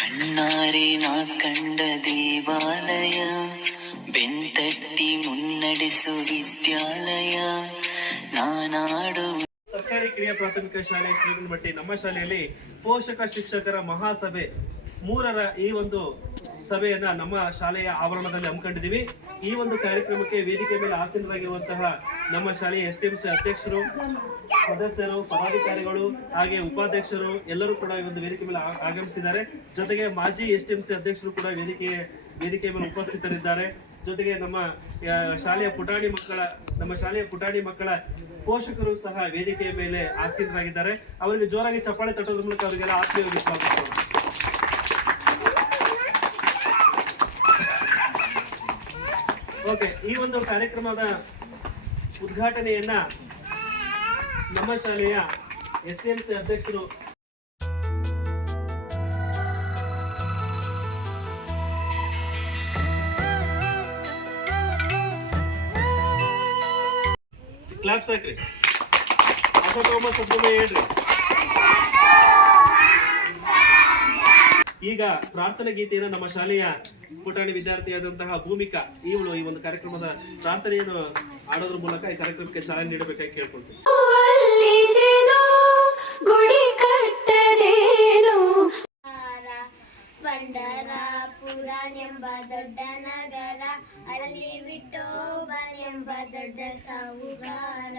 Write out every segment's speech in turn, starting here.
ಕಣ್ಣಾರೆ ನಾ ಕಂಡ ದೇವಾಲಯ, ಬೆಂತಟ್ಟಿ ಮುನ್ನಡೆಸು ವಿದ್ಯಾಲಯ, ನಾನಾಡು. ಸರ್ಕಾರಿ ಕಿರಿಯ ಪ್ರಾಥಮಿಕ ಶಾಲೆ ಶ್ರೀಗಂಧಮಟ್ಟಿ ನಮ್ಮ ಶಾಲೆಯಲ್ಲಿ ಪೋಷಕ ಶಿಕ್ಷಕರ ಮಹಾಸಭೆ 3ರ ಈ ಒಂದು ಸಭೆಯನ್ನ ನಮ್ಮ ಶಾಲೆಯ ಆವರಣದಲ್ಲಿ ಹಮ್ಮಿಕೊಂಡಿದ್ದೀವಿ. ಈ ಒಂದು ಕಾರ್ಯಕ್ರಮಕ್ಕೆ ವೇದಿಕೆ ಮೇಲೆ ಆಸೀನರಾಗಿರುವಂತಹ ನಮ್ಮ ಶಾಲೆಯ STMC ಅಧ್ಯಕ್ಷರು, ಸದಸ್ಯರು, ಪದಾಧಿಕಾರಿಗಳು ಹಾಗೆ ಉಪಾಧ್ಯಕ್ಷರು ಎಲ್ಲರೂ ಕೂಡ ಈ ಒಂದು ವೇದಿಕೆ ಮೇಲೆ ಆಗಮಿಸಿದ್ದಾರೆ. ಜೊತೆಗೆ ಮಾಜಿ STMC ಅಧ್ಯಕ್ಷರು ಕೂಡ ವೇದಿಕೆ ಮೇಲೆ ಉಪಸ್ಥಿತರಿದ್ದಾರೆ. ಜೊತೆಗೆ ನಮ್ಮ ಶಾಲೆಯ ಪುಟಾಣಿ ಮಕ್ಕಳ ಪೋಷಕರು ಸಹ ವೇದಿಕೆಯ ಮೇಲೆ ಆಸೀನರಾಗಿದ್ದಾರೆ. ಅವರಿಗೆ ಜೋರಾಗಿ ಚಪ್ಪಾಳೆ ತಟ್ಟೋದ್ರ ಮೂಲಕ ಅವರಿಗೆಲ್ಲ ಆತ್ಮೀಯವಾಗಿ ಸ್ವಾಗತ. ಓಕೆ, ಈ ಒಂದು ಕಾರ್ಯಕ್ರಮದ ಉದ್ಘಾಟನೆಯನ್ನ ನಮ್ಮ ಶಾಲೆಯ STMC ಅಧ್ಯಕ್ಷರು ಕ್ಲಾಪ್ಸ್ ಹಾಕ್ರಿ. ಹೇಳ್ರಿ. ಈಗ ಪ್ರಾರ್ಥನಾ ಗೀತೆಯನ್ನು ನಮ್ಮ ಶಾಲೆಯ ಪುಟಾಣಿ ವಿದ್ಯಾರ್ಥಿಯಾದಂತಹ ಭೂಮಿಕಾ ಇವಳು ಈ ಒಂದು ಕಾರ್ಯಕ್ರಮದ ಪ್ರಾರ್ಥನೆಯನ್ನು ಆಡೋದ್ರ ಮೂಲಕ ಈ ಕಾರ್ಯಕ್ರಮಕ್ಕೆ ಚಾಲನೆ ನೀಡಬೇಕಾಗಿ ಕೇಳ್ಕೊಳ್ತೀನಿ. ಪಂಡರಾಪುರನೆಂಬ ದೊಡ್ಡ ನಗರ, ಅಲ್ಲಿ ವಿಠೋಬನೆಂಬ ದೊಡ್ಡ ಸಾಹುಕಾರ.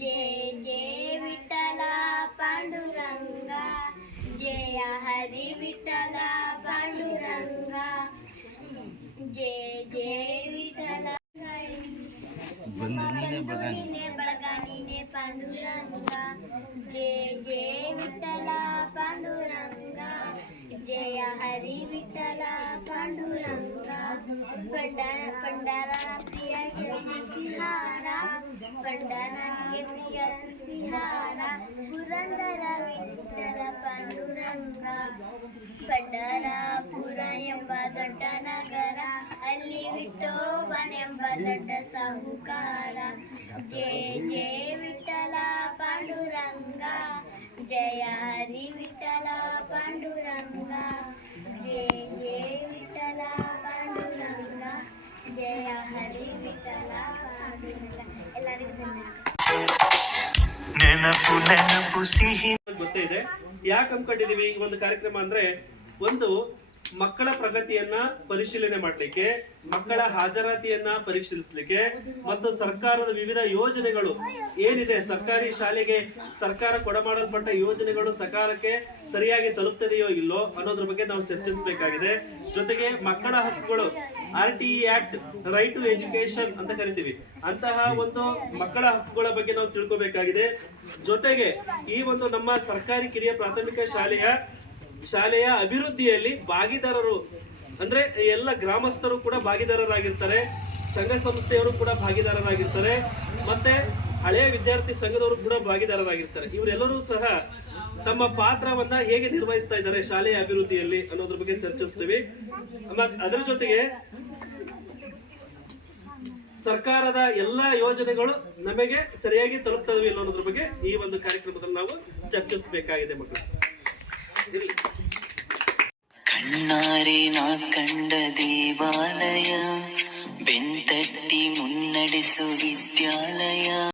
ಜಯ ಜಯ ವಿಠಲ ಪಾಂಡುರಂಗ, ಜಯ ಹರಿ ವಿಠಲ ಪಾಂಡುರಂಗ, ಜಯ ಜಯ ವಿಠಲ. ನೀನೆ ಬಳಗ ನೀನೆ ಪಾಂಡುರಂಗ, ಜಯ ಜಯ ವಿಠಲ ಪಾಂಡುರಂಗ, ಜಯ ಹರಿ ವಿಠಲ ಪಾಂಡುರಂಗ. ಪಂಡರ ಪ್ರಿಯ ತುಳಸಿಹಾರ, ಪಂಡರಗೆ ಪ್ರಿಯ ತುಳಸಿಹಾರ, ಪುರಂದರ ವಿಠಲ ಪಾಂಡುರಂಗ. ಪಂಡರಾಪುರ ಎಂಬ ದೊಡ್ಡ ನಗರ, ಅಲ್ಲಿ ವಿಠೋಬನೆಂಬ ದೊಡ್ಡ ಸಾಹುಕಾರ. ಜಯ ಜಯ ವಿಠಲ ಪಾಂಡುರಂಗ, ಜಯ ಹರಿ ವಿಠಲ ಪಾಂಡುರಂಗ, ಜಯ ಜಯ ವಿಠಲ ಪಾಂಡುರಂಗ, ಜಯ ಹರಿ ವಿಠಲ ಪಾಂಡುರಂಗ. ಎಲ್ಲರಿಗೂ ನೆನಪು ಸಿಹಿ. ಗೊತ್ತಿದೆ ಯಾಕೆ ಹಮ್ಮಿಕೊಂಡಿದೀವಿ ಈ ಒಂದು ಕಾರ್ಯಕ್ರಮ ಅಂದ್ರೆ, ಒಂದು ಮಕ್ಕಳ ಪ್ರಗತಿಯನ್ನ ಪರಿಶೀಲನೆ ಮಾಡಲಿಕ್ಕೆ, ಮಕ್ಕಳ ಹಾಜರಾತಿಯನ್ನ ಪರಿಶೀಲಿಸಲಿಕ್ಕೆ ಮತ್ತು ಸರ್ಕಾರದ ವಿವಿಧ ಯೋಜನೆಗಳು ಏನಿದೆ, ಸರ್ಕಾರಿ ಶಾಲೆಗೆ ಸರ್ಕಾರ ಕೊಡಮಾಡಲ್ಪಟ್ಟ ಯೋಜನೆಗಳು ಸಕಾಲಕ್ಕೆ ಸರಿಯಾಗಿ ತಲುಪ್ತದೆಯೋ ಇಲ್ಲೋ ಅನ್ನೋದ್ರ ಬಗ್ಗೆ ನಾವು ಚರ್ಚಿಸಬೇಕಾಗಿದೆ. ಜೊತೆಗೆ ಮಕ್ಕಳ ಹಕ್ಕುಗಳು, RTE act, right to education ಅಂತ ಕರಿತೀವಿ, ಅಂತಹ ಒಂದು ಮಕ್ಕಳ ಹಕ್ಕುಗಳ ಬಗ್ಗೆ ನಾವು ತಿಳ್ಕೊಬೇಕಾಗಿದೆ. ಜೊತೆಗೆ ಈ ಒಂದು ನಮ್ಮ ಸರ್ಕಾರಿ ಕಿರಿಯ ಪ್ರಾಥಮಿಕ ಶಾಲೆಯ ಅಭಿವೃದ್ಧಿಯಲ್ಲಿ ಭಾಗಿದಾರರು ಅಂದ್ರೆ ಎಲ್ಲ ಗ್ರಾಮಸ್ಥರು ಕೂಡ ಭಾಗಿದಾರರಾಗಿರ್ತಾರೆ, ಸಂಘ ಸಂಸ್ಥೆಯವರು ಕೂಡ ಭಾಗಿದಾರರಾಗಿರ್ತಾರೆ, ಮತ್ತೆ ಹಳೆಯ ವಿದ್ಯಾರ್ಥಿ ಸಂಘದವರು ಕೂಡ ಭಾಗಿದಾರರಾಗಿರ್ತಾರೆ. ಇವರೆಲ್ಲರೂ ಸಹ ತಮ್ಮ ಪಾತ್ರವನ್ನ ಹೇಗೆ ನಿರ್ವಹಿಸ್ತಾ ಇದ್ದಾರೆ ಶಾಲೆಯ ಅಭಿವೃದ್ಧಿಯಲ್ಲಿ ಅನ್ನೋದ್ರ ಬಗ್ಗೆ ಚರ್ಚಿಸ್ತೀವಿ. ಅದರ ಜೊತೆಗೆ ಸರ್ಕಾರದ ಎಲ್ಲಾ ಯೋಜನೆಗಳು ನಮಗೆ ಸರಿಯಾಗಿ ತಲುಪ್ತವೆ ಅನ್ನೋದ್ರ ಬಗ್ಗೆ ಈ ಒಂದು ಕಾರ್ಯಕ್ರಮದಲ್ಲಿ ನಾವು ಚರ್ಚಿಸಬೇಕಾಗಿದೆ ಮಕ್ಕಳು. ಕಣ್ಣಾರೆ ನಾ ಕಂಡ ದೇವಾಲಯ, ಬೆಂತಟ್ಟಿ ಮುನ್ನಡೆಸು ವಿದ್ಯಾಲಯ.